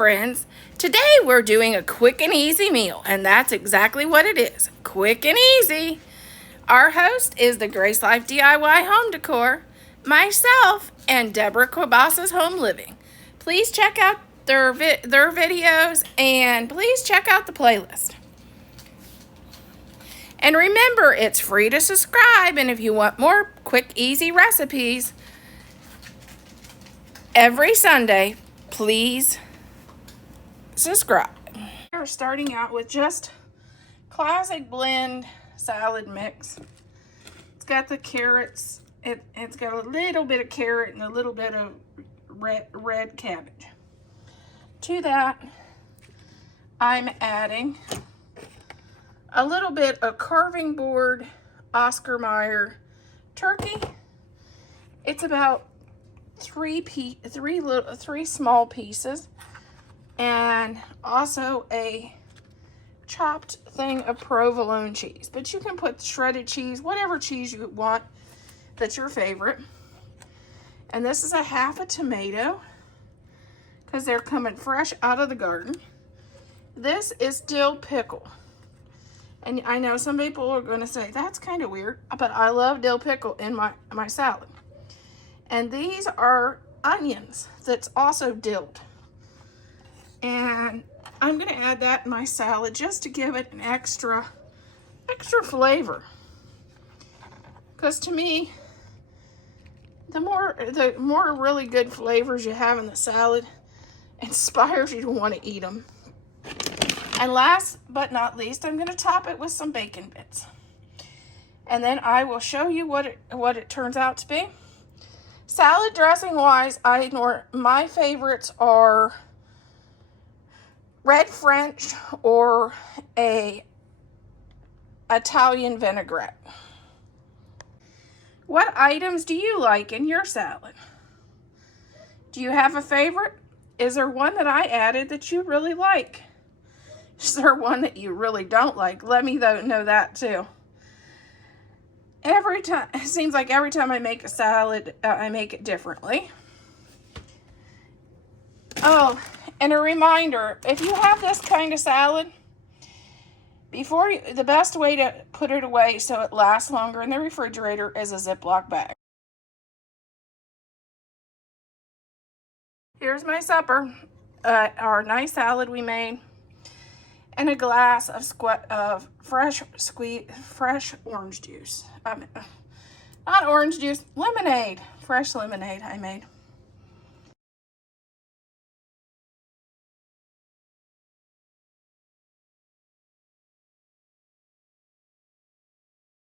Friends, today we're doing a quick and easy meal, and that's exactly what it is, quick and easy. Our host is the Grace Life DIY Home Decor, myself, and Deborah Quabas's Home Living. Please check out their videos, and please check out the playlist. And remember, it's free to subscribe, and if you want more quick, easy recipes every Sunday, please subscribe. We're starting out with just classic blend salad mix. It's got the carrots. It's got a little bit of carrot and a little bit of red cabbage. To that, I'm adding a little bit of carving board Oscar Mayer turkey. It's about three small pieces. And also a chopped thing of provolone cheese. But you can put shredded cheese, whatever cheese you want that's your favorite. And this is a half a tomato because they're coming fresh out of the garden. This is dill pickle. And I know some people are going to say, that's kind of weird, but I love dill pickle in my salad. And these are onions that's also dilled. And I'm going to add that in my salad just to give it an extra flavor. Because to me, the more really good flavors you have in the salad inspires you to want to eat them. And last but not least, I'm going to top it with some bacon bits. And then I will show you what it turns out to be. Salad dressing wise, my favorites are red French or a Italian vinaigrette. What items do you like in your salad? Do you have a favorite? Is there one that I added that you really like? Is there one that you really don't like? Let me know that too. It seems like every time I make a salad, I make it differently. Oh, and a reminder, if you have this kind of salad, the best way to put it away so it lasts longer in the refrigerator is a Ziploc bag. Here's my supper, our nice salad we made, and a glass of fresh orange juice. Not orange juice, lemonade, fresh lemonade I made.